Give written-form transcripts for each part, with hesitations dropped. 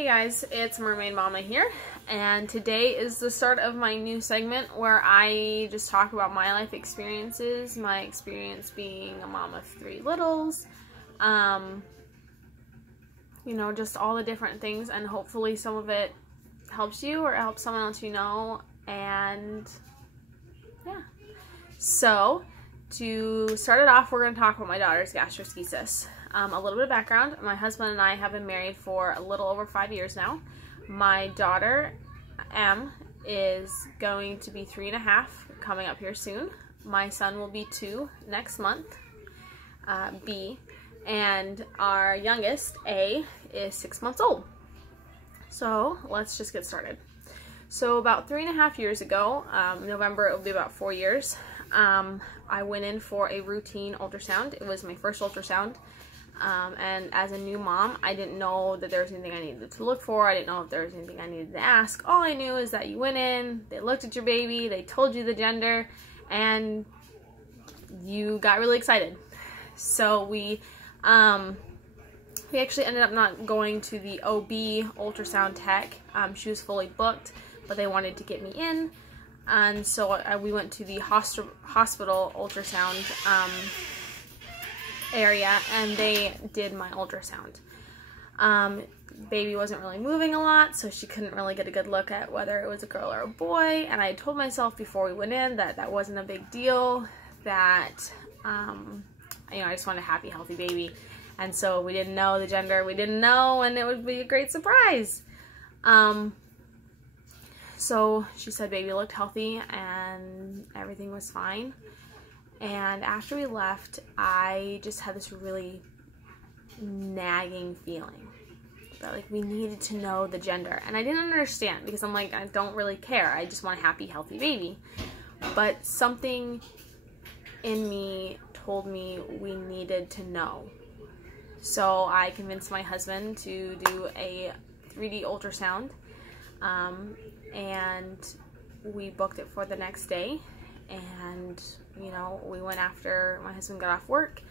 Hey guys, it's Mermaid Mama here, and today is the start of my new segment where I just talk about my life experiences, my experience being a mom of 3 littles, you know, just all the different things, and hopefully some of it helps you or helps someone else you know, and yeah. So, to start it off, we're going to talk about my daughter's gastroschisis. A little bit of background. My husband and I have been married for a little over 5 years now. My daughter, M, is going to be 3.5, coming up here soon. My son will be 2 next month, B, and our youngest, A, is 6 months old. So let's just get started. So about 3.5 years ago, November, it will be about 4 years, I went in for a routine ultrasound. It was my first ultrasound. And as a new mom, I didn't know that there was anything I needed to look for. I didn't know if there was anything I needed to ask. All I knew is that you went in, they looked at your baby, they told you the gender, and you got really excited. So we actually ended up not going to the OB ultrasound tech. She was fully booked, but they wanted to get me in. And so we went to the hospital ultrasound area, and they did my ultrasound. Baby wasn't really moving a lot, so she couldn't really get a good look at whether it was a girl or a boy, and I told myself before we went in that that wasn't a big deal, that you know, I just wanted a happy, healthy baby. And so we didn't know the gender, we didn't know, and it would be a great surprise. So she said baby looked healthy and everything was fine. And after we left, I just had this really nagging feeling that, like, we needed to know the gender. And I didn't understand, because I'm like, I don't really care. I just want a happy, healthy baby. But something in me told me we needed to know. So I convinced my husband to do a 3D ultrasound. And we booked it for the next day. And, you know, we went after my husband got off work,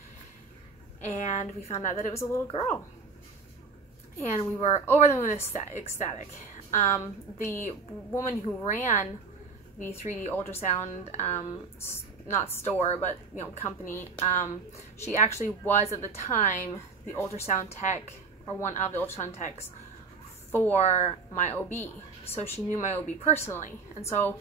and we found out that it was a little girl. And we were over the moon ecstatic. The woman who ran the 3D ultrasound, not store, but, you know, company, she actually was at the time the ultrasound tech, or one of the ultrasound techs for my OB. So she knew my OB personally. And so,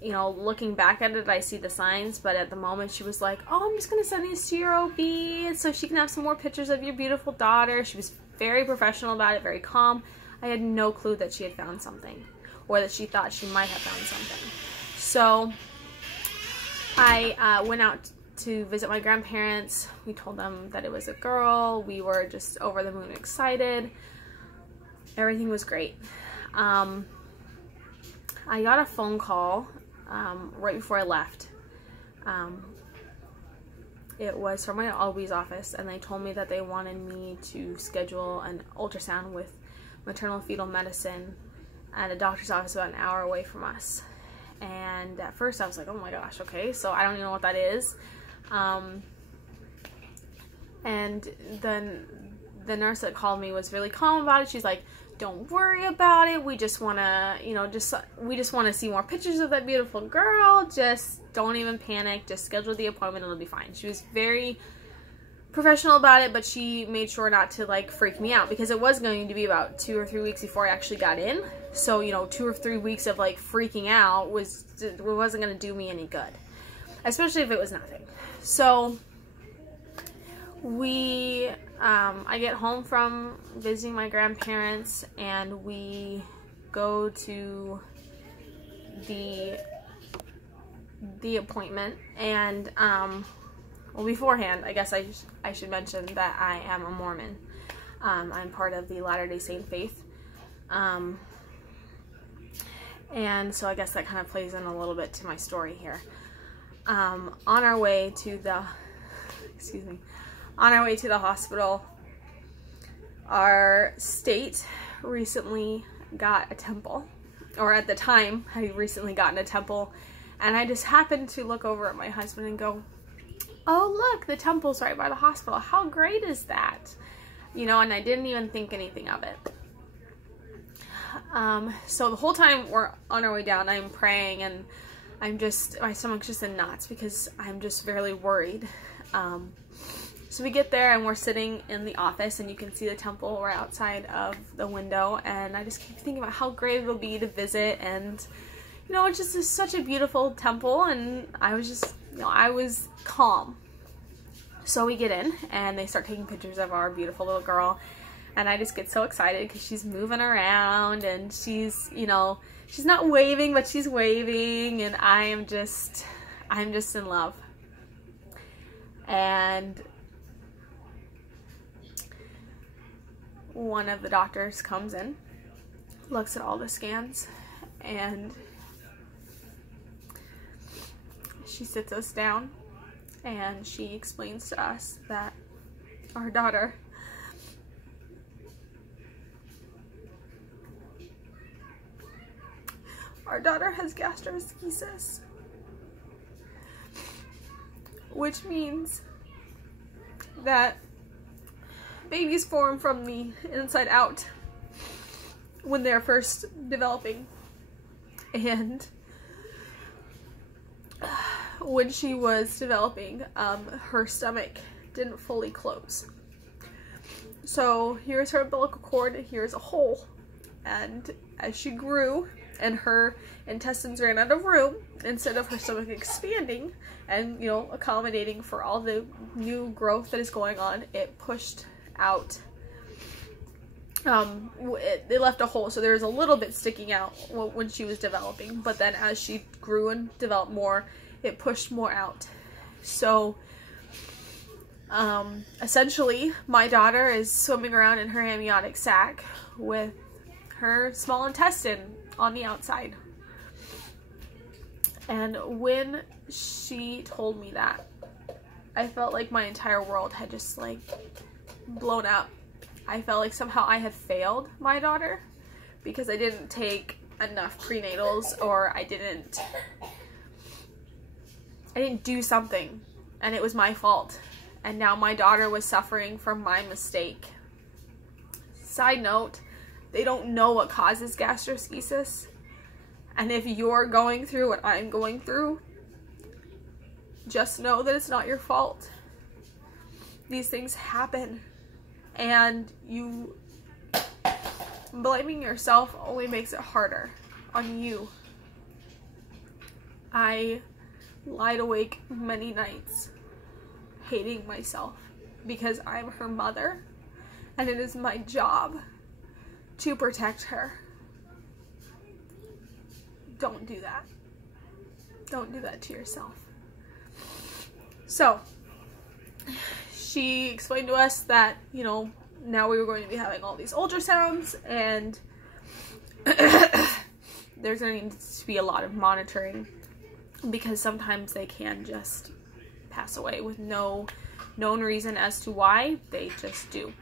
you know, looking back at it, I see the signs, but at the moment she was like, oh, I'm just going to send these to your OB so she can have some more pictures of your beautiful daughter. She was very professional about it, very calm. I had no clue that she had found something, or that she thought she might have found something. So I went out to visit my grandparents. We told them that it was a girl. We were just over the moon excited. Everything was great. I got a phone call right before I left. It was from my OB's office, and they told me that they wanted me to schedule an ultrasound with maternal fetal medicine at a doctor's office about an hour away from us. And at first I was like, oh my gosh, okay, so I don't even know what that is. And then the nurse that called me was really calm about it. She's like, don't worry about it. We just want to, you know, we just want to see more pictures of that beautiful girl. Just don't even panic. Just schedule the appointment and it'll be fine. She was very professional about it, but she made sure not to, like, freak me out, because it was going to be about 2 or 3 weeks before I actually got in. So, you know, 2 or 3 weeks of, like, freaking out wasn't going to do me any good, especially if it was nothing. So I get home from visiting my grandparents, and we go to the appointment. And well, beforehand, I guess I should mention that I am a Mormon. I'm part of the Latter-day Saint faith, and so I guess that kind of plays in a little bit to my story here. On our way to the hospital, our state recently got a temple, or at the time had recently gotten a temple, and I just happened to look over at my husband and go, oh look, the temple's right by the hospital. How great is that? You know, and I didn't even think anything of it. So the whole time we're on our way down, I'm praying, and my stomach's just in knots because I'm just very worried. So we get there and we're sitting in the office, and you can see the temple right outside of the window, and I just keep thinking about how great it'll be to visit, and you know, it's just such a beautiful temple, and I was just, you know, I was calm. So we get in and they start taking pictures of our beautiful little girl, and I just get so excited because she's moving around, and she's, you know, she's not waving, but she's waving, and I'm just in love. And one of the doctors comes in, looks at all the scans, and she sits us down, and she explains to us that our daughter has gastroschisis, which means that babies form from the inside out when they're first developing, and when she was developing, her stomach didn't fully close. So here's her umbilical cord, here's a hole, and as she grew and her intestines ran out of room, instead of her stomach expanding and, you know, accommodating for all the new growth that is going on, it pushed out. They left a hole, so there was a little bit sticking out when she was developing, but then as she grew and developed more, it pushed more out. So essentially my daughter is swimming around in her amniotic sac with her small intestine on the outside. And when she told me that, I felt like my entire world had just like blown up. I felt like somehow I had failed my daughter because I didn't take enough prenatals, or I didn't do something, and it was my fault, and now my daughter was suffering from my mistake. Side note, they don't know what causes gastroschisis, and if you're going through what I'm going through, just know that it's not your fault. These things happen, and you blaming yourself only makes it harder on you. I lied awake many nights hating myself because I'm her mother, and it is my job to protect her. Don't do that. Don't do that to yourself. So she explained to us that, you know, now we were going to be having all these ultrasounds, and there's going to need to be a lot of monitoring, because sometimes they can just pass away with no known reason as to why. They just do.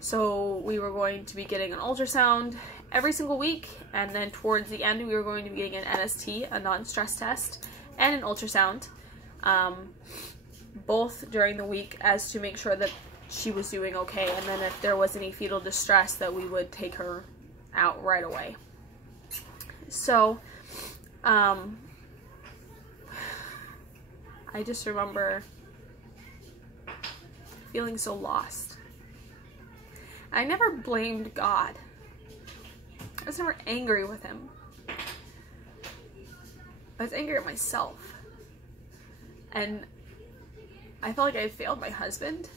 So we were going to be getting an ultrasound every single week, and then towards the end we were going to be getting an NST, a non-stress test, and an ultrasound, both during the week, as to make sure that she was doing okay, and then if there was any fetal distress, that we would take her out right away. So I just remember feeling so lost. I never blamed God. I was never angry with him. I was angry at myself. And I felt like I had failed my husband,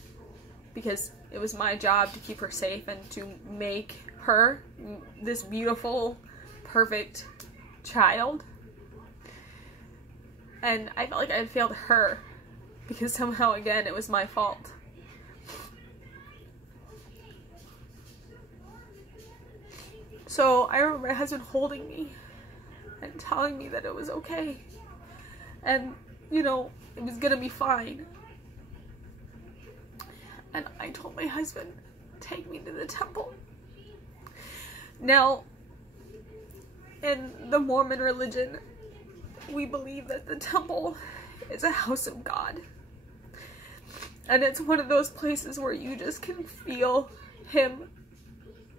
because it was my job to keep her safe and to make her this beautiful, perfect child. And I felt like I had failed her because somehow, again, it was my fault. So I remember my husband holding me and telling me that it was okay, and, you know, it was gonna be fine. And I told my husband, take me to the temple. Now, in the Mormon religion, we believe that the temple is a house of God. And it's one of those places where you just can feel him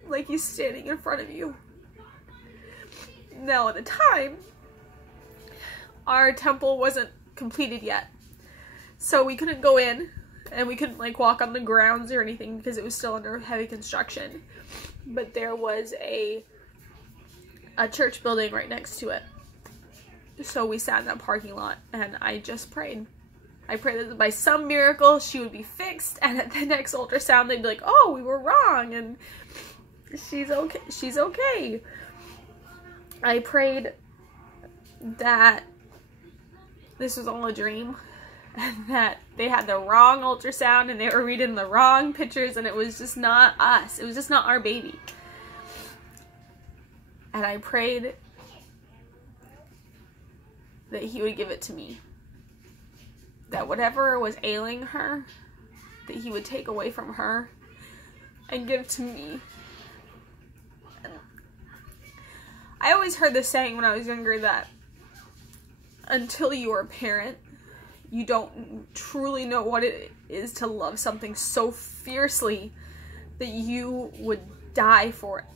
like he's standing in front of you. Now at the time, our temple wasn't completed yet, so we couldn't go in, and we couldn't like walk on the grounds or anything because it was still under heavy construction. But there was a church building right next to it, so we sat in that parking lot, and I just prayed. I prayed that by some miracle she would be fixed, and at the next ultrasound they'd be like, oh, we were wrong, and she's okay. She's okay. I prayed that this was all a dream, and that they had the wrong ultrasound and they were reading the wrong pictures, and it was just not us. It was just not our baby. And I prayed that he would give it to me. That whatever was ailing her, that he would take away from her and give to me. I always heard this saying when I was younger that until you are a parent, you don't truly know what it is to love something so fiercely that you would die for it.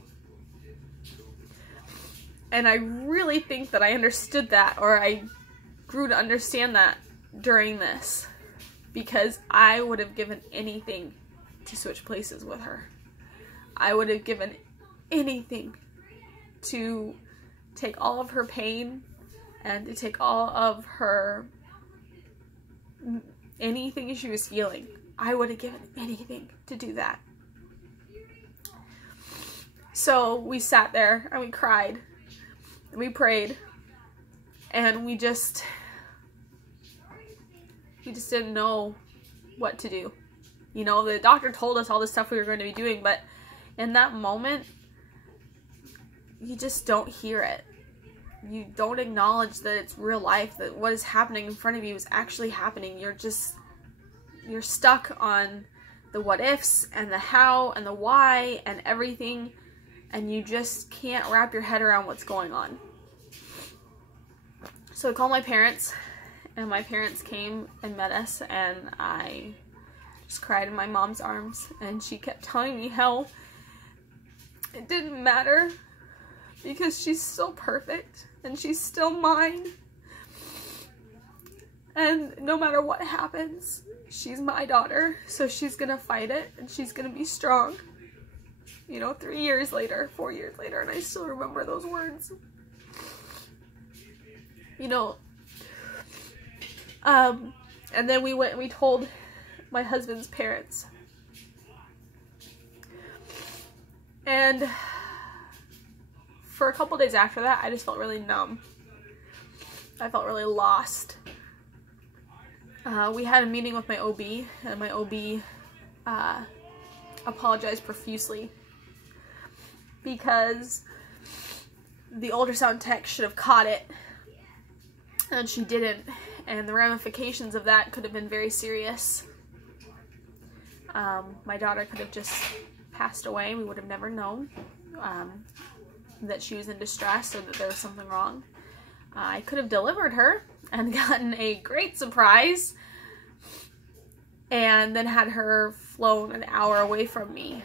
And I really think that I understood that, or I grew to understand that during this, because I would have given anything to switch places with her. I would have given anything to take all of her pain and to take all of her, anything she was feeling. I would have given anything to do that. So we sat there and we cried, and we prayed, and we just didn't know what to do. You know, the doctor told us all the stuff we were going to be doing, but in that moment, you just don't hear it. You don't acknowledge that it's real life, that what is happening in front of you is actually happening. You're stuck on the what ifs and the how and the why and everything, and you just can't wrap your head around what's going on. So I called my parents, and my parents came and met us, and I just cried in my mom's arms, and she kept telling me how it didn't matter because she's still perfect and she's still mine, and no matter what happens, she's my daughter, so she's gonna fight it and she's gonna be strong. You know, 3 years later, 4 years later, and I still remember those words. You know, and then we went and we told my husband's parents. And for a couple days after that, I just felt really numb. I felt really lost. We had a meeting with my OB, and my OB apologized profusely because the ultrasound tech should have caught it, and she didn't, and the ramifications of that could have been very serious. My daughter could have just passed away. We would have never known that she was in distress or that there was something wrong. I could have delivered her and gotten a great surprise, and then had her flown an hour away from me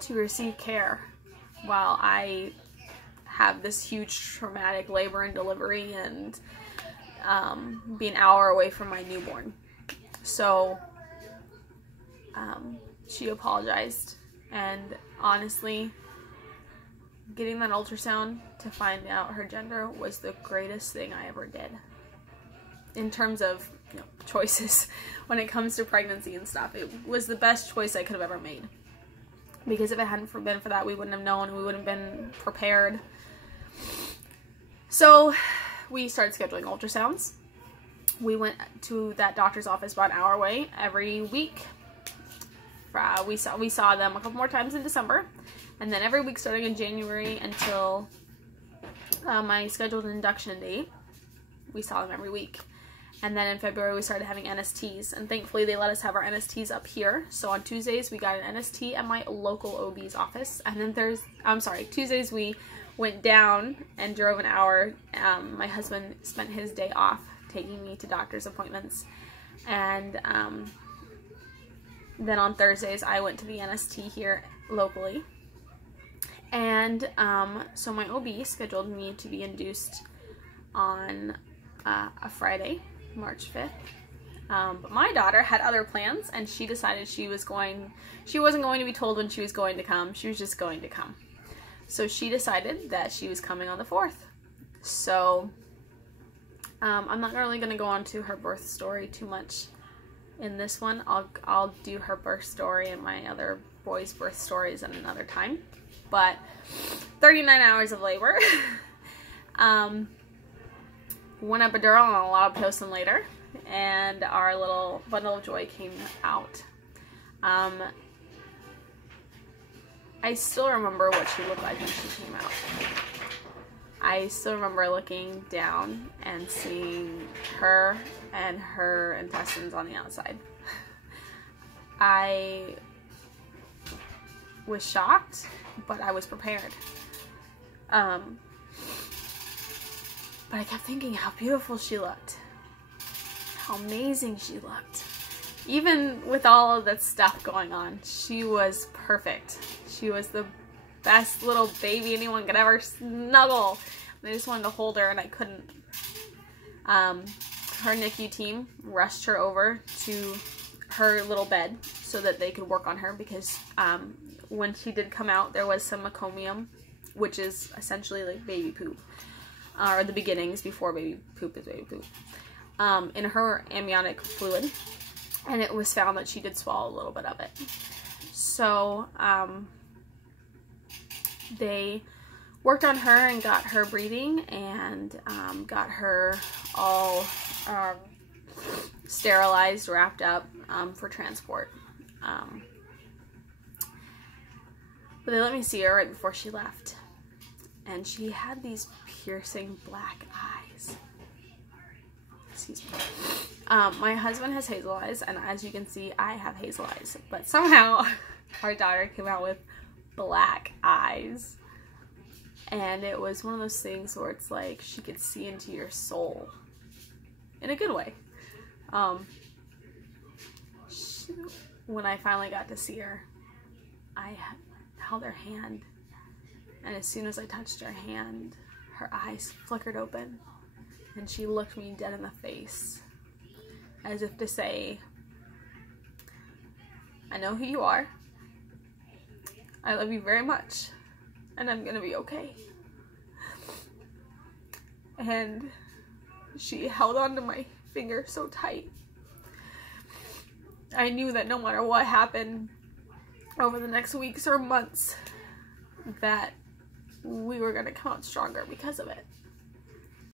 to receive care while I have this huge traumatic labor and delivery and be an hour away from my newborn. So she apologized, and honestly, getting that ultrasound to find out her gender was the greatest thing I ever did in terms of, you know, choices when it comes to pregnancy and stuff. It was the best choice I could have ever made, because if it hadn't been for that, we wouldn't have known, we wouldn't have been prepared. So we started scheduling ultrasounds. We went to that doctor's office about an hour away every week. We saw them a couple more times in December, and then every week starting in January until my scheduled induction date. We saw them every week. And then in February we started having NSTs, and thankfully they let us have our NSTs up here. So on Tuesdays we got an NST at my local OB's office, and then Tuesdays we went down and drove an hour. My husband spent his day off taking me to doctor's appointments, and then on Thursdays I went to the NST here locally. And so my OB scheduled me to be induced on a Friday, March 5th. But my daughter had other plans, and she decided she wasn't going to be told when she was going to come. She was just going to come. So she decided that she was coming on the 4th. So I'm not really going to go on to her birth story too much in this one. I'll do her birth story and my other boys' birth stories at another time. But 39 hours of labor. One epidural and a lot of Pitocin later. And our little bundle of joy came out. I still remember what she looked like when she came out. I still remember looking down and seeing her and her intestines on the outside. I was shocked, but I was prepared. But I kept thinking how beautiful she looked. How amazing she looked. Even with all of that stuff going on, she was perfect. She was the best little baby anyone could ever snuggle. And I just wanted to hold her and I couldn't. Her NICU team rushed her over to her little bed so that they could work on her because when she did come out, there was some meconium, which is essentially like baby poop, or the beginnings before baby poop is baby poop, in her amniotic fluid, and it was found that she did swallow a little bit of it. So they worked on her and got her breathing and got her all sterilized, wrapped up for transport. But they let me see her right before she left. And she had these piercing black eyes. Excuse me. My husband has hazel eyes, and as you can see, I have hazel eyes. But somehow, our daughter came out with black eyes. And it was one of those things where it's like she could see into your soul. In a good way. When I finally got to see her, I held her hand, and as soon as I touched her hand, her eyes flickered open, and she looked me dead in the face, as if to say, I know who you are, I love you very much, and I'm gonna be okay. And she held onto my finger so tight. I knew that no matter what happened over the next weeks or months, that we were going to come out stronger because of it.